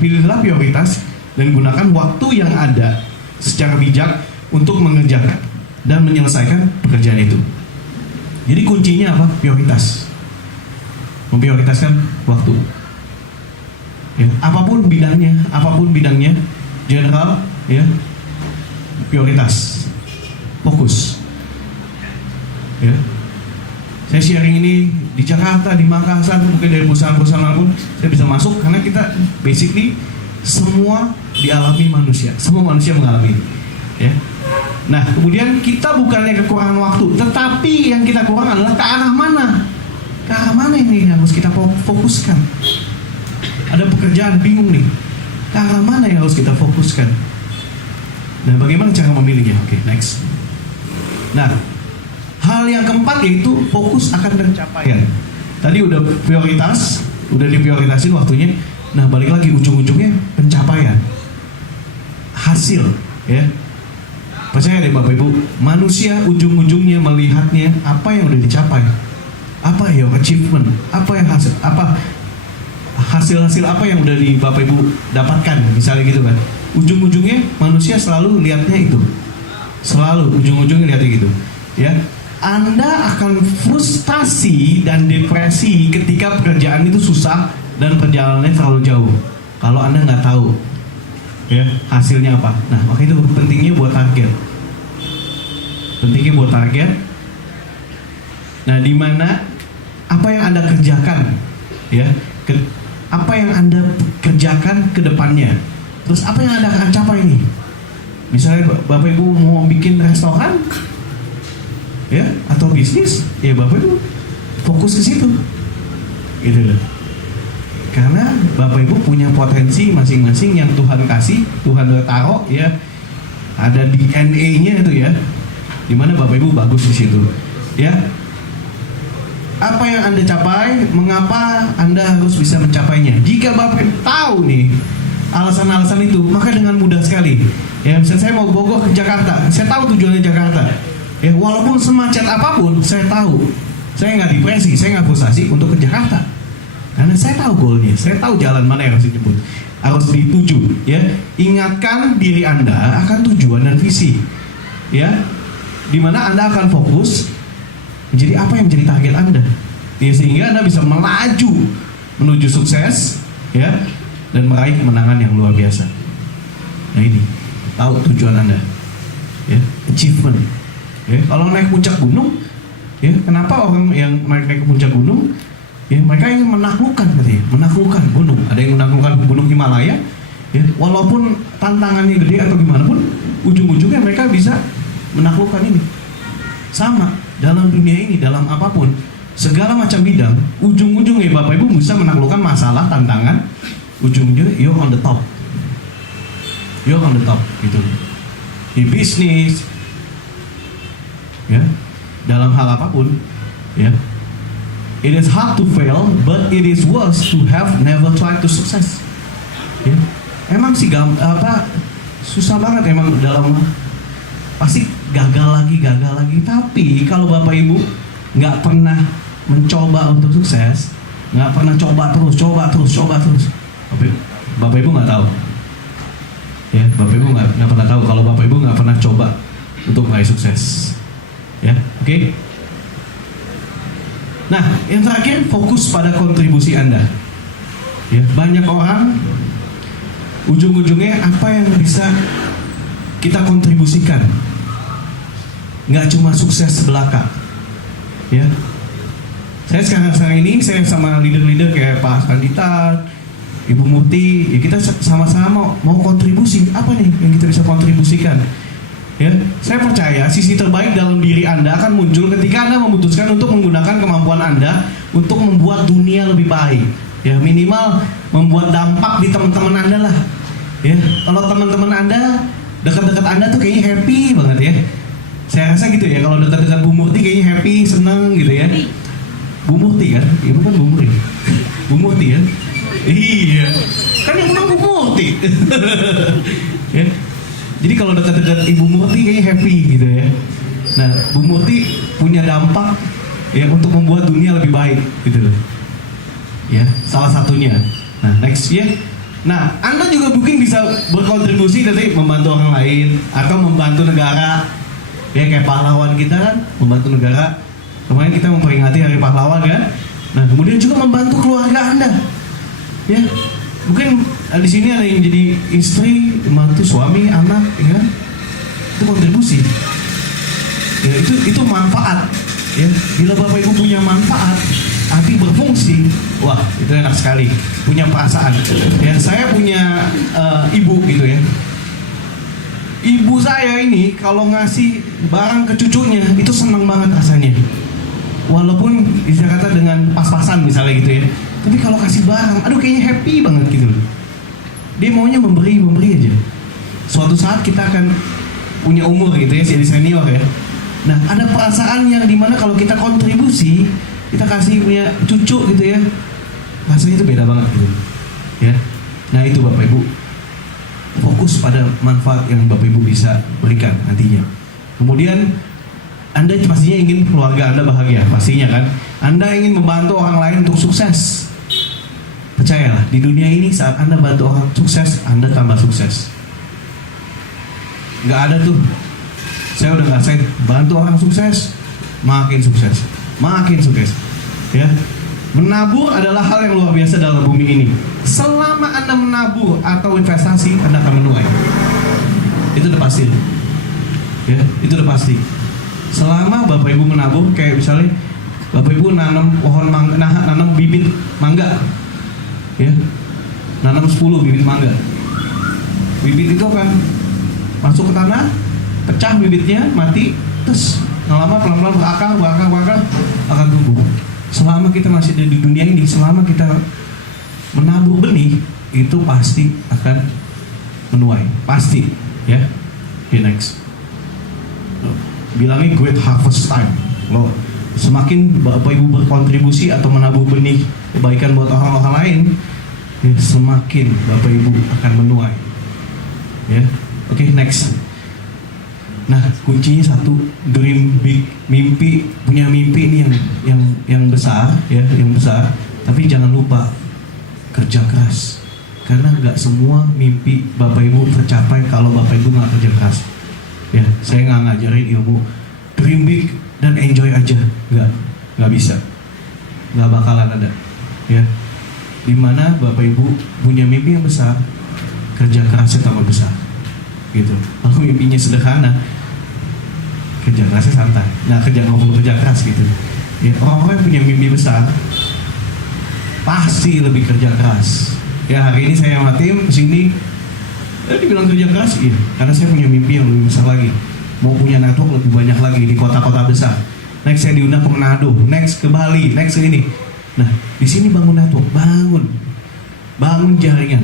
pilihlah prioritas dan gunakan waktu yang ada secara bijak untuk mengerjakan dan menyelesaikan pekerjaan itu. Jadi kuncinya apa? Prioritas. Memprioritaskan waktu. Ya, apapun bidangnya, general, ya, prioritas, fokus. Ya, saya sharing ini di Jakarta, di Makassar, mungkin dari perusahaan-perusahaan pun saya bisa masuk karena kita basically semua dialami manusia, semua manusia mengalami. Ya. Nah, kemudian kita bukannya kekurangan waktu, tetapi yang kita kurang adalah ke arah mana? Ke arah mana ini harus kita fokuskan? Ada pekerjaan bingung nih, ke arah mana yang harus kita fokuskan? Nah, bagaimana cara memilihnya? Oke, next. Nah, hal yang keempat yaitu fokus akan pencapaian. Tadi udah prioritas, udah diprioritasin waktunya. Nah, balik lagi ujung-ujungnya pencapaian, hasil, ya. Percaya deh Bapak Ibu, manusia ujung-ujungnya melihatnya apa yang udah dicapai, apa ya achievement, apa yang hasil-hasil apa yang udah di Bapak Ibu dapatkan, misalnya gitu kan. Ujung-ujungnya manusia selalu lihatnya itu, selalu ujung-ujungnya lihatnya gitu, ya. Anda akan frustasi dan depresi ketika pekerjaan itu susah dan perjalanannya terlalu jauh kalau Anda nggak tahu, ya, hasilnya apa. Nah, makanya itu pentingnya buat target. Nah, di mana apa yang Anda kerjakan, ya, apa yang Anda kerjakan ke depannya. Terus apa yang Anda akan capai nih? Misalnya Bapak Ibu mau bikin restoran, ya, atau bisnis, ya Bapak Ibu fokus ke situ, gitu loh. Karena Bapak Ibu punya potensi masing-masing yang Tuhan kasih, Tuhan udah taruh, ya, ada DNA-nya itu, ya, dimana Bapak Ibu bagus di situ, ya. Apa yang Anda capai, mengapa Anda harus bisa mencapainya? Jika Bapak Ibu tahu nih alasan-alasan itu, maka dengan mudah sekali, ya. Misalnya saya mau Bogor ke Jakarta, saya tahu tujuannya Jakarta, ya, walaupun semacet apapun, saya tahu, saya nggak depresi, saya nggak frustasi untuk ke Jakarta. Karena saya tahu goalnya, saya tahu jalan mana yang harus dijemput, harus dituju, ya. Ingatkan diri Anda akan tujuan dan visi, ya, dimana Anda akan fokus menjadi apa yang menjadi target Anda, ya, sehingga Anda bisa melaju menuju sukses, ya, dan meraih kemenangan yang luar biasa. Nah, ini tahu tujuan Anda, ya, achievement, ya. Kalau naik puncak gunung, ya, kenapa orang yang naik ke puncak gunung? Ya, mereka ingin menaklukkan, katanya, menaklukkan gunung. Ada yang menaklukkan gunung Himalaya, ya, walaupun tantangannya gede atau gimana pun, ujung-ujungnya mereka bisa menaklukkan ini. Sama dalam dunia ini, dalam apapun, segala macam bidang, ujung-ujungnya Bapak Ibu bisa menaklukkan masalah, tantangan, ujungnya you're on the top, gitu. Di bisnis, ya, dalam hal apapun, ya. It is hard to fail, but it is worse to have never tried to success. Ya. Emang sih susah banget emang dalam, pasti gagal lagi. Tapi kalau Bapak Ibu nggak pernah mencoba untuk sukses, nggak pernah coba terus, Bapak Ibu nggak tahu. Ya, Bapak Ibu nggak pernah tahu kalau Bapak Ibu nggak pernah coba untuk meraih sukses. Ya, oke. Nah, yang terakhir, fokus pada kontribusi Anda. Ya, banyak orang ujung-ujungnya apa yang bisa kita kontribusikan, nggak cuma sukses belaka. Ya, saya sekarang ini saya sama leader-leader kayak Pak Andita, Ibu Murti, ya kita sama-sama mau kontribusi. Apa nih yang kita bisa kontribusikan? Ya, saya percaya sisi terbaik dalam diri Anda akan muncul ketika Anda memutuskan untuk menggunakan kemampuan Anda untuk membuat dunia lebih baik. Ya, minimal membuat dampak di teman-teman Anda lah. Ya, kalau teman-teman Anda dekat-dekat Anda tuh kayaknya happy banget, ya. Saya rasa gitu ya, kalau dekat-dekat Bu Murti kayaknya happy, seneng gitu, ya. Bu Murti kan, ibu kan Bu Murti. Bu Murti kan? Iya, kan yang menang Bu Murti. Ya. Jadi kalau dekat-dekat Ibu Murti kayaknya happy gitu, ya. Nah, Bu Murti punya dampak, ya, untuk membuat dunia lebih baik gitu loh. Ya, salah satunya. Nah, next ya, Nah, Anda juga mungkin bisa berkontribusi dari membantu orang lain atau membantu negara. Ya kayak pahlawan kita kan, membantu negara. Kemarin kita memperingati Hari Pahlawan kan. Nah, kemudian juga membantu keluarga Anda. Ya, mungkin di sini ada yang jadi istri, membantu suami, anak, ya kan? Itu kontribusi. Ya, itu manfaat. Ya, bila Bapak Ibu punya manfaat, hati berfungsi, wah itu enak sekali, punya perasaan. Ya, saya punya ibu gitu ya. Ibu saya ini kalau ngasih barang ke cucunya itu senang banget rasanya. Walaupun bisa kata dengan pas-pasan misalnya gitu ya. Tapi kalau kasih barang, aduh kayaknya happy banget gitu loh. Dia maunya memberi aja. Suatu saat kita akan punya umur gitu ya, jadi senior ya. Nah, ada perasaan yang dimana kalau kita kontribusi, kita kasih punya cucu gitu ya, rasanya itu beda banget gitu ya. Nah itu Bapak Ibu, fokus pada manfaat yang Bapak Ibu bisa berikan nantinya. Kemudian Anda pastinya ingin keluarga Anda bahagia, pastinya kan. Anda ingin membantu orang lain untuk sukses. Percayalah, di dunia ini saat Anda bantu orang sukses, Anda tambah sukses. Gak ada tuh, saya udah ngerasain bantu orang sukses, makin sukses, makin sukses. Ya, menabur adalah hal yang luar biasa dalam bumi ini. Selama Anda menabur atau investasi, Anda akan menuai. Itu udah pasti. Ya, itu udah pasti. Selama Bapak Ibu menabur, kayak misalnya Bapak Ibu nanam pohon mangga, nanam bibit mangga, ya, nanam 10 bibit mangga. Bibit itu akan masuk ke tanah, pecah bibitnya, mati, terus lama pelan-pelan berakar akan tumbuh. Selama kita masih ada di dunia ini, selama kita menabur benih, itu pasti akan menuai, pasti, ya. Okay, next. Bilangnya great harvest time. Loh, semakin Bapak Ibu berkontribusi atau menabur benih kebaikan buat orang-orang lain, ya, semakin Bapak Ibu akan menuai. Ya, oke, next. Nah, kuncinya satu, dream big, mimpi, punya mimpi ini yang besar, ya, yang besar. Tapi jangan lupa kerja keras, karena nggak semua mimpi Bapak Ibu tercapai kalau Bapak Ibu nggak kerja keras. Ya, saya nggak ngajarin ilmu dream big dan enjoy aja, nggak bisa, nggak bakalan ada. Ya, dimana Bapak Ibu punya mimpi yang besar, kerja kerasnya tambah besar, gitu. Kalau mimpinya sederhana, kerja kerasnya santai, nggak kerja keras gitu. Ya, orang-orang yang punya mimpi besar pasti lebih kerja keras. Ya, hari ini saya sama tim kesini, dibilang kerja keras, iya, karena saya punya mimpi yang lebih besar lagi, mau punya network lebih banyak lagi di kota-kota besar. Next saya diundang ke Manado, next ke Bali, next ke ini. Nah, di sini bangun network, bangun jaringan.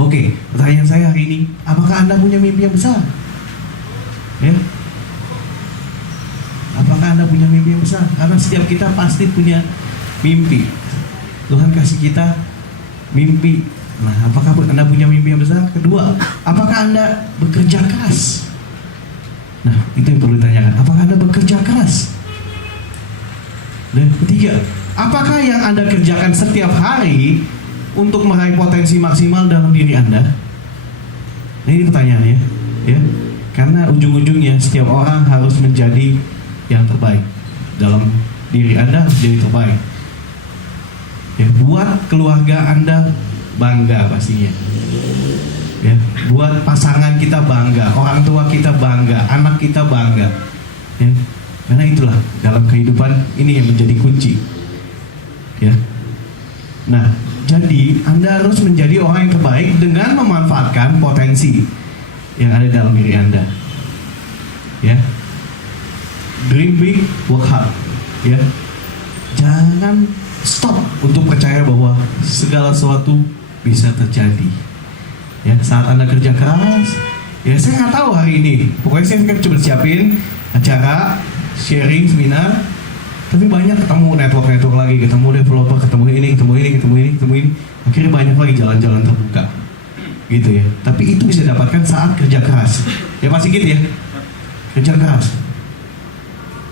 Oke, pertanyaan saya hari ini, apakah Anda punya mimpi yang besar? Ya, apakah Anda punya mimpi yang besar? Karena setiap kita pasti punya mimpi. Tuhan kasih kita mimpi. Nah, apakah Anda punya mimpi yang besar? Kedua, apakah Anda bekerja keras? Nah, itu yang perlu ditanyakan. Apakah Anda bekerja keras? Dan ketiga, apakah yang Anda kerjakan setiap hari untuk meraih potensi maksimal dalam diri Anda? Nah, ini pertanyaannya, ya. Karena ujung-ujungnya setiap orang harus menjadi yang terbaik dalam diri Anda, harus jadi terbaik. Ya, buat keluarga Anda bangga pastinya. Ya, buat pasangan kita bangga, orang tua kita bangga, anak kita bangga. Ya, karena itulah dalam kehidupan ini yang menjadi kunci. Ya. Nah, jadi Anda harus menjadi orang yang terbaik dengan memanfaatkan potensi yang ada dalam diri Anda. Ya. Dream big, work hard. Ya. Jangan stop untuk percaya bahwa segala sesuatu bisa terjadi. Ya, saat Anda kerja keras, ya saya nggak tahu hari ini. Pokoknya saya kan coba siapin acara, sharing, seminar. Tapi banyak ketemu network lagi, ketemu developer, ketemu ini. Akhirnya banyak lagi jalan-jalan terbuka, gitu ya. Tapi itu bisa dapatkan saat kerja keras. Ya pasti gitu ya, kerja keras.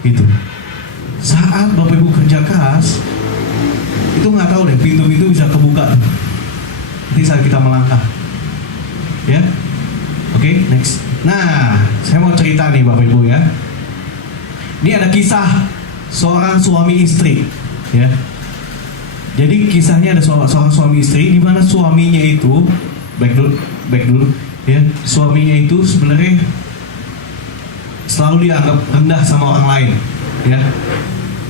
Gitu. Saat Bapak Ibu kerja keras, itu nggak tahu deh, pintu-pintu bisa kebuka. Nanti saat kita melangkah. Ya. Oke, next. Nah, saya mau cerita nih Bapak Ibu ya. Ini ada kisah seorang suami istri, ya. Jadi kisahnya ada seorang suami istri di mana suaminya itu back dulu, ya. Suaminya itu sebenarnya selalu dianggap rendah sama orang lain, ya.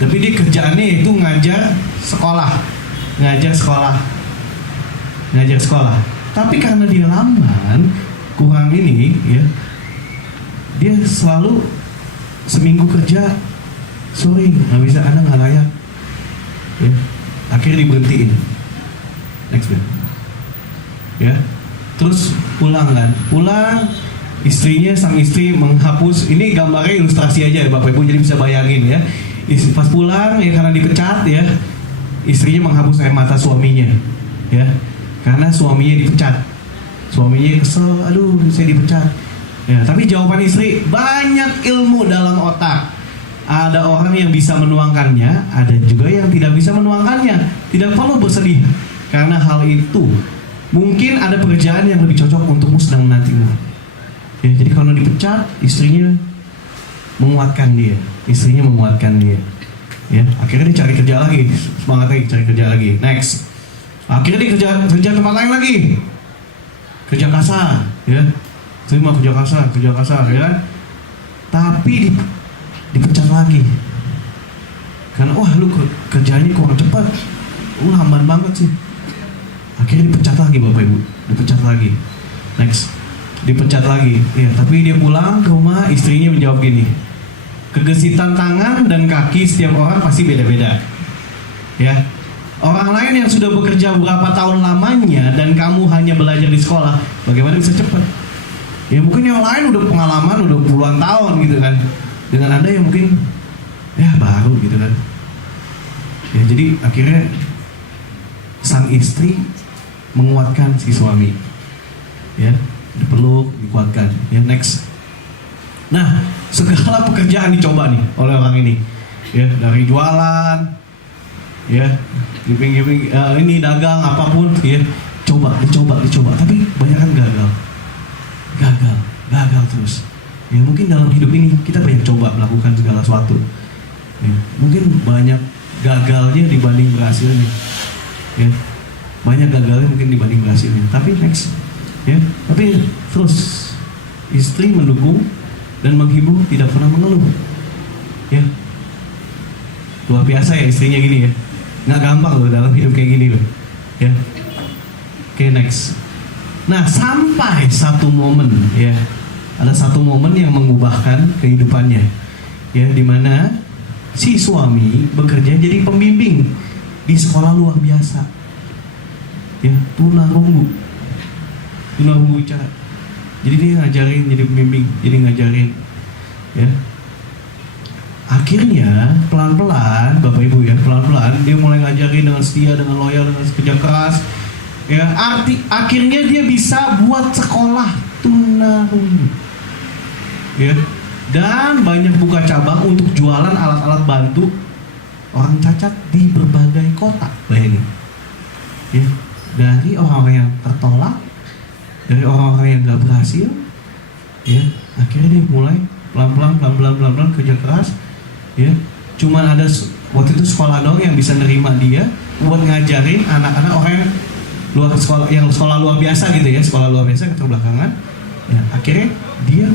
Tapi dia kerjaannya itu ngajar sekolah. Tapi karena dia lamban, kurang ini, ya, dia selalu seminggu kerja sore nggak bisa, karena nggak layak, ya. Akhirnya diberhentiin. Next man. Ya, terus pulang, sang istri menghapus. Ini gambarnya ilustrasi aja ya Bapak Ibu, jadi bisa bayangin ya. Pas pulang ya, karena dipecat ya, istrinya menghapus air mata suaminya, ya, karena suaminya dipecat. Suaminya kesel, aduh saya dipecat. Ya, tapi jawaban istri, banyak ilmu dalam otak. Ada orang yang bisa menuangkannya, ada juga yang tidak bisa menuangkannya. Tidak perlu bersedih karena hal itu. Mungkin ada pekerjaan yang lebih cocok untukmu sedang menantimu. Ya, jadi kalau dipecat, istrinya menguatkan dia. Ya, akhirnya dia cari kerja lagi, semangat lagi cari kerja lagi. Next, akhirnya dia kerja tempat lain lagi, kerja kasar, ya. Terima kerja kasar, ya kan? Tapi dipecat lagi karena wah lu kerjanya kurang cepat, lu lamban banget sih. Akhirnya dipecat lagi Bapak Ibu, Next, dipecat lagi, ya. Tapi dia pulang ke rumah, istrinya menjawab gini, kegesitan tangan dan kaki setiap orang pasti beda-beda, ya. Orang lain yang sudah bekerja berapa tahun lamanya dan kamu hanya belajar di sekolah, bagaimana bisa cepat? Ya mungkin yang lain udah pengalaman, udah puluhan tahun gitu kan, dengan Anda yang mungkin ya baru gitu kan. Ya, jadi akhirnya sang istri menguatkan si suami, ya, dipeluk, dikuatkan. Ya, next. Nah, segala pekerjaan dicoba nih oleh orang ini, ya, dari jualan, ya, giving, ini dagang apapun, ya, dicoba, tapi banyak kan gagal terus. Ya, mungkin dalam hidup ini kita banyak coba melakukan segala sesuatu, ya, mungkin banyak gagalnya dibanding berhasilnya, ya, tapi next, ya, tapi terus istri mendukung dan menghibur, tidak pernah mengeluh, ya. Luar biasa ya istrinya gini ya, nggak gampang loh dalam hidup kayak gini loh, ya. Oke, next. Nah, sampai satu momen, ya, ada satu momen yang mengubahkan kehidupannya, ya, dimana si suami bekerja jadi pembimbing di sekolah luar biasa, ya, tunarungu bicara. Jadi dia ngajarin, jadi pembimbing, jadi ngajarin, ya. Akhirnya pelan-pelan Bapak Ibu ya, pelan-pelan dia mulai ngajarin dengan setia, dengan loyal, dengan kerja keras, ya. Akhirnya dia bisa buat sekolah tunarungu, ya, dan banyak buka cabang untuk jualan alat-alat bantu orang cacat di berbagai kota. Bayangin, ya, dari orang-orang yang tertolak, dari orang-orang yang gak berhasil, ya, akhirnya dia mulai pelan-pelan kerja keras, ya. Cuman ada waktu itu sekolah doang yang bisa nerima dia buat ngajarin anak-anak orang yang sekolah luar biasa gitu ya, sekolah luar biasa keterbelakangan, ya. Akhirnya dia